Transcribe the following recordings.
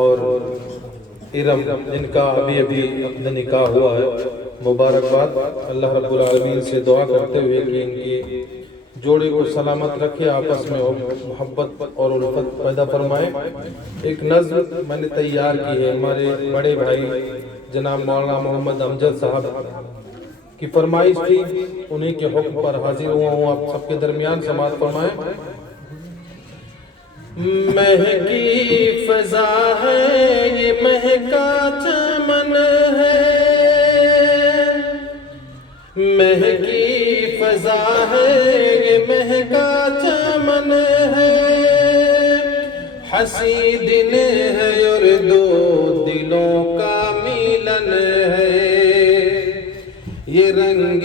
اور ارم جن کا ابھی اپنا نکاح ہوا ہے، مبارکباد۔ اللہ رب العالمین سے دعا کرتے ہوئے کہ ان کی جوڑے کو سلامت رکھے، آپس میں محبت اور الفت پیدا فرمائے۔ ایک نظم میں نے تیار کی ہے، ہمارے بڑے بھائی جناب مولانا محمد امجد صاحب کی فرمائش تھی، انہیں کے حکم پر حاضر ہوا ہوں، آپ سب کے درمیان سماعت فرمائیں۔ مہکی فضا ہے یہ مہکا چمن ہے، مہکی فضا ہے یہ مہکا چمن ہے، ہنسی دن ہے اور دو دلوں کا ملن ہے، یہ رنگ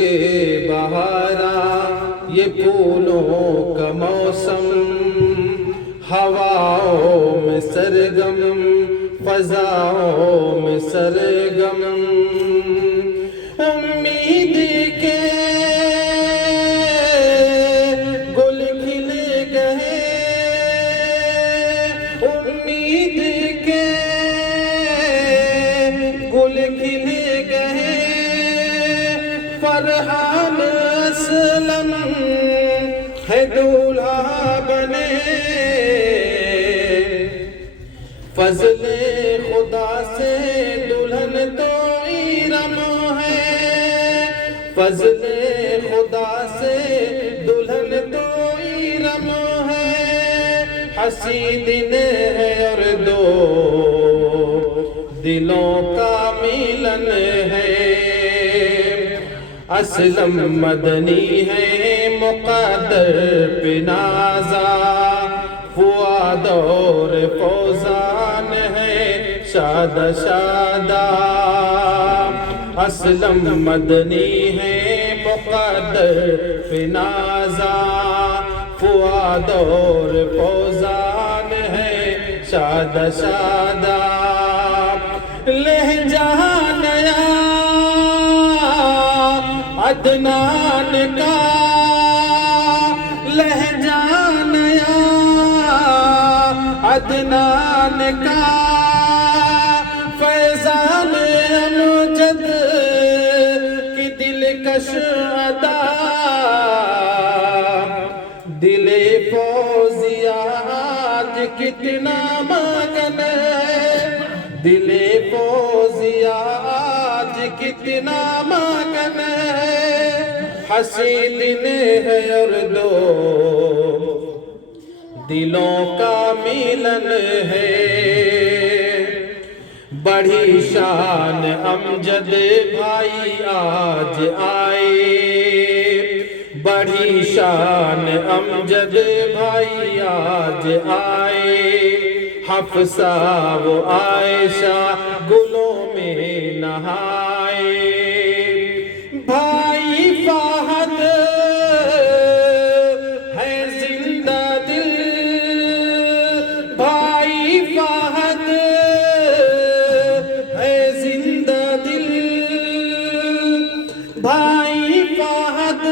بہارا یہ پھولوں کا موسم، ہواؤں میں سرگم فضاؤں میں سرگم، امید کے گل کھل گئے، امید کے گل کھل گئے، فرحان اسلم ہے دولہا بنے، فضل خدا سے دلہن تو ارم ہے، فضل خدا سے دلہن تو ارم ہے، ہنسی دن ہے اور دو دلوں کا ملن ہے، اسلم مدنی ہے مقدر پہ نازا، فؤاد اور فوزان ہے شاد شادہ، اسلم مدنی ہے مقدر پہ نازا، فؤاد اور فوزان ہے شاد شادہ، لہجہ نیا عدنان کا، لہجہ نیا عدنان کا، فیضان امجد کی دلکش ادا، دل فوزیہ آج کتنا مگن ہے، دل فوزیہ آج کتنا مگن ہے، ہنسی دن ہے اور دو دلوں کا ملن ہے، بڑی شان امجد بھائی آج آئے، بڑی شان امجد بھائی آج آئے، حفصہ و عائشہ گلوں میں نہائے، بھائی فہد ہے زندہ دل، بھائی فہد ہے زندہ دل، بھائی فہد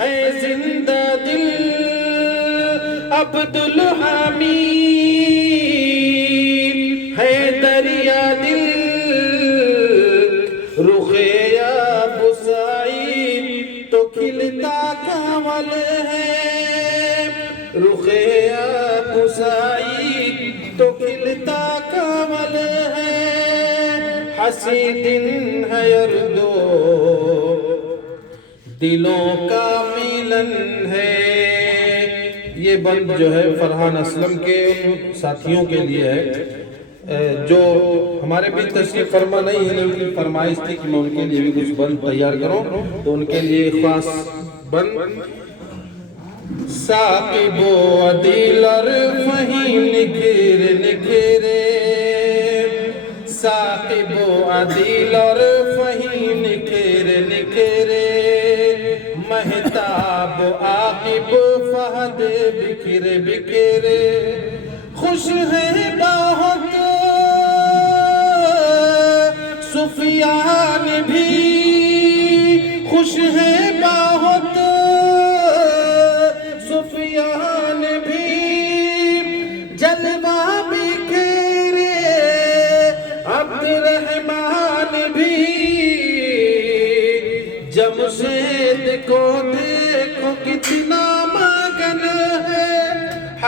ہے زندہ دل، عبدالحمید ہے دریا دل، رخ ابو سعید تو کھلتا کنول ہے، رخ ابو سعید تو کھلتا کنول ہے، ہنسی دن ہے اور دو دلوں کا ملن ہے۔ یہ بند جو ہے فرحان اسلم کے ساتھیوں کے لیے ہے جو ہمارے بھی تشریف فرما نہیں ہے، ان کی فرمائش تھی کہ میں ان کے لیے بھی کچھ بند تیار کروں، تو ان کے لیے خاص بند۔ ثاقب و عدیل اور فہیم نکھر نکھرے، ثاقب و عدیل اور فہیم نکھر نکھرے، مہتاب عاقب فہد بکھر بکھرے، خوش ہے بہت سفیان بھی، خوش ہے بہت سفیان بھی، جلوہ بکھرے